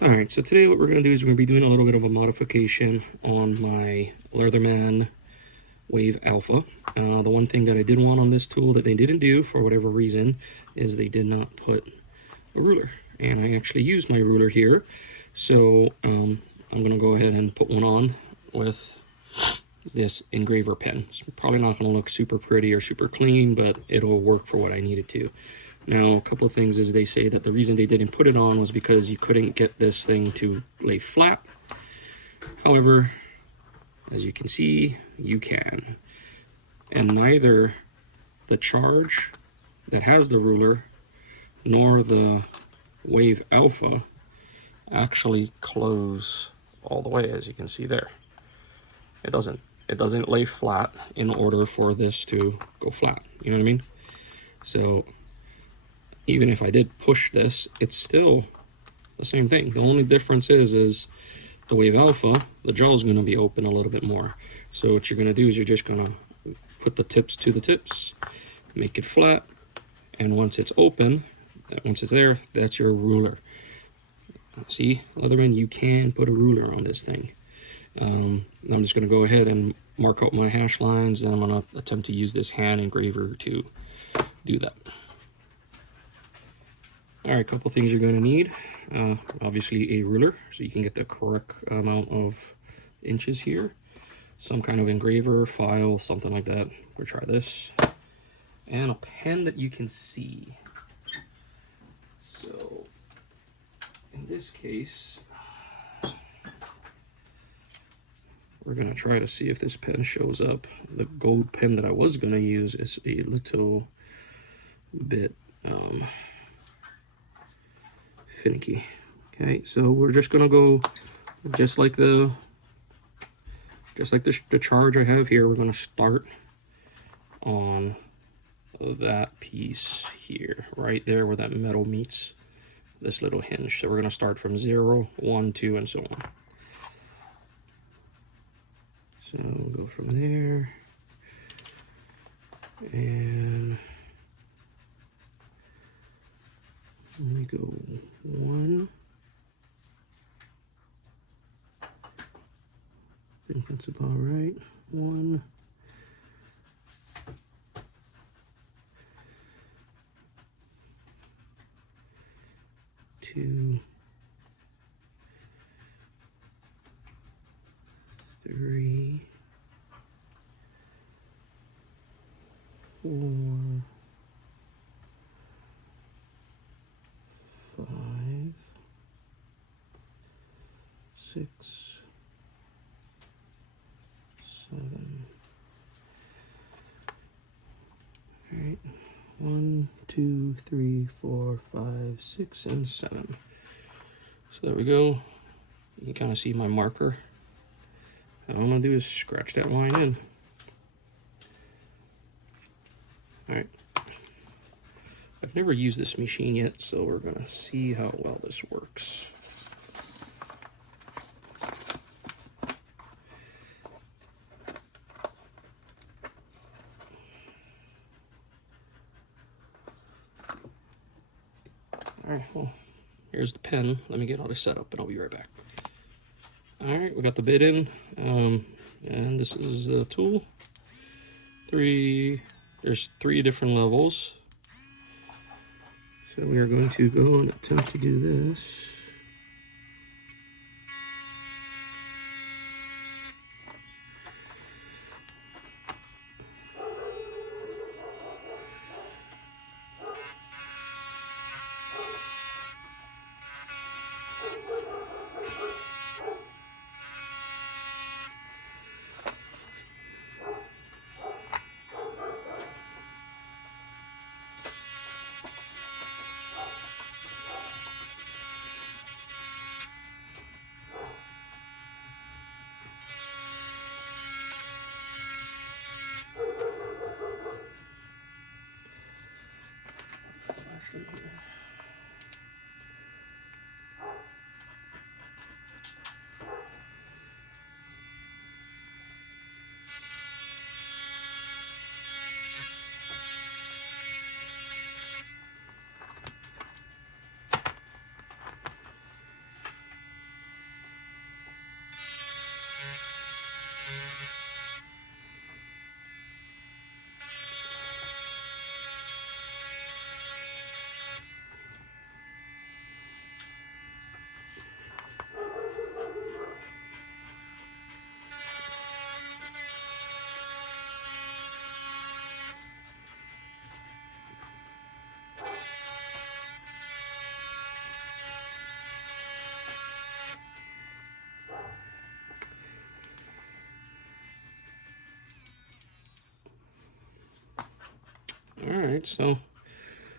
Alright, so today what we're going to do is we're going to be doing a little bit of a modification on my Leatherman Wave Alpha. The one thing that I did want on this tool that they didn't do for whatever reason is they did not put a ruler. And I actually used my ruler here. So I'm going to go ahead and put one on with this engraver pen. It's probably not going to look super pretty or super clean, but it'll work for what I need it to. Now, a couple of things is they say that the reason they didn't put it on was because you couldn't get this thing to lay flat. However, as you can see, you can. And neither the charge that has the ruler nor the Wave Alpha actually close all the way, as you can see there. It doesn't lay flat in order for this to go flat. You know what I mean? So even if I did push this, it's still the same thing. The only difference is the Wave Alpha, the jaw is going to be open a little bit more. So what you're going to do is you're just going to put the tips to the tips, make it flat, and once it's open, once it's there, that's your ruler. See, Leatherman, you can put a ruler on this thing. I'm just going to go ahead and mark out my hash lines, and I'm going to attempt to use this hand engraver to do that. Alright, a couple things you're going to need. Obviously a ruler, so you can get the correct amount of inches here. Some kind of engraver, file, something like that. We'll try this. And a pen that you can see. So, in this case, we're going to try to see if this pen shows up. The gold pen that I was going to use is a little bit finicky. Okay, so we're just gonna go just like the charge I have here. We're gonna start on that piece here, right there where that metal meets this little hinge. So we're gonna start from 0, 1, 2, and so on. So we'll go from there, and we go 1. I think that's about right. 1. 2. 3. 4. 5. 6. 7. All right. 1, 2, 3, 4, 5, 6, and 7. So there we go. You can kind of see my marker. All I'm gonna do is scratch that line in. All right. I've never used this machine yet, so we're gonna see how well this works. All right, well, here's the pen. Let me get all this set up and I'll be right back. All right, we got the bit in, and this is the tool. There's 3 different levels. So we are going to go and attempt to do this. right, so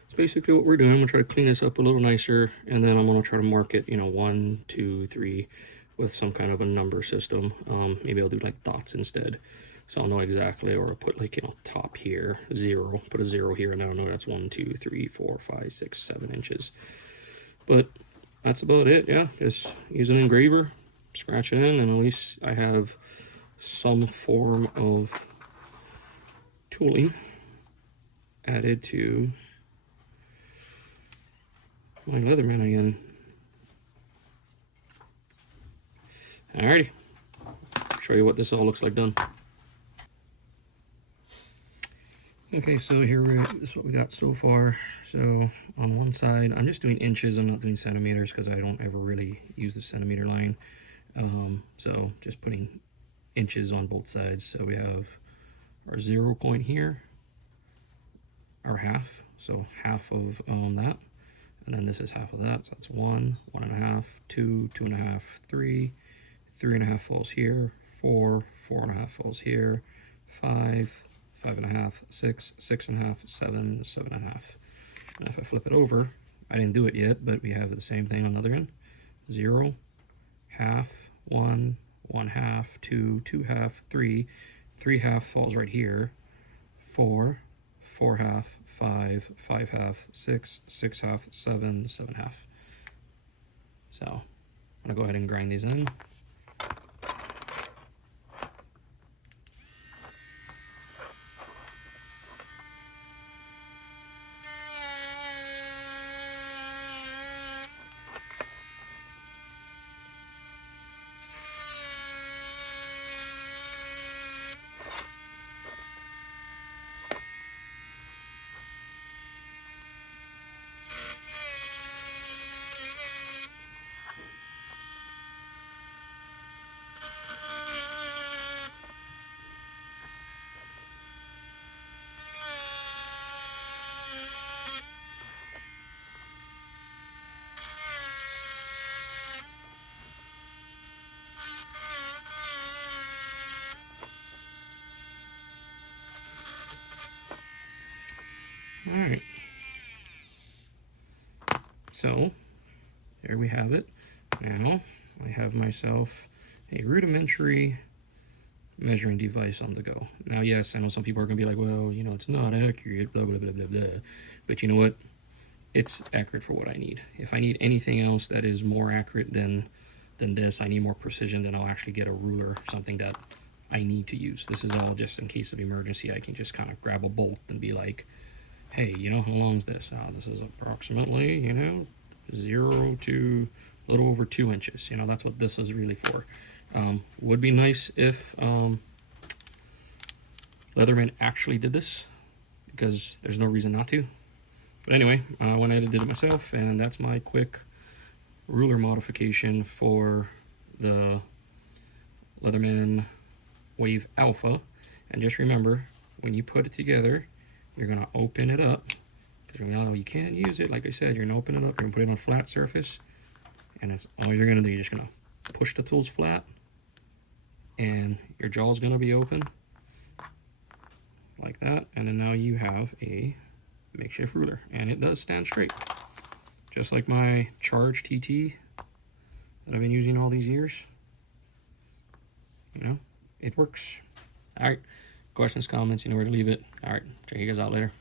that's basically what we're doing. I'm gonna try to clean this up a little nicer, and then I'm gonna try to mark it, you know, 1, 2, 3 with some kind of a number system. Maybe I'll do like dots instead, so I'll know exactly, or I'll put like, you know, top here, 0, put a 0 here, and I'll know that's 1, 2, 3, 4, 5, 6, 7 inches. But that's about it. Yeah, just use an engraver, scratch it in, and at least I have some form of tooling added to my Leatherman again. Alrighty, show you what this all looks like done. Okay, so here this is what we got so far. So on one side, I'm just doing inches. I'm not doing centimeters because I don't ever really use the centimeter line. So just putting inches on both sides. So we have our 0 point here, our half. So half of that, and then this is half of that. So that's 1, 1.5, 2, 2.5, 3, 3.5 falls here, 4, 4.5 falls here, 5, 5.5, 6, 6.5, 7, 7.5. And if I flip it over, I didn't do it yet, but we have the same thing on the other end. 0, half, 1, 1/2, 2, 2/2, 3, 3/2 falls right here, 4, 4/2, 5, 5/2, 6, 6/2, 7, 7/2. So I'm gonna go ahead and grind these in. All right, so there we have it. Now I have myself a rudimentary measuring device on the go. Now, yes, I know some people are gonna be like, well, you know, it's not accurate, blah, blah, blah, blah, blah. But you know what? It's accurate for what I need. If I need anything else that is more accurate than this, I need more precision, then I'll actually get a ruler, something that I need to use. This is all just in case of emergency. I can just kind of grab a bolt and be like, hey, you know, how long is this? This is approximately, you know, 0 to a little over 2 inches. You know, that's what this is really for. Would be nice if Leatherman actually did this, because there's no reason not to. But anyway, I went ahead and did it myself, and that's my quick ruler modification for the Leatherman Wave Alpha. And just remember, when you put it together, you're going to open it up, because you can't use it. Like I said, you're going to open it up, you're going to put it on a flat surface, and that's all you're going to do. You're just going to push the tools flat, and your jaw is going to be open like that. And then now you have a makeshift ruler, and it does stand straight, just like my Charge TT that I've been using all these years. You know, it works. All right, questions, comments, you know where to leave it. All right, check you guys out later.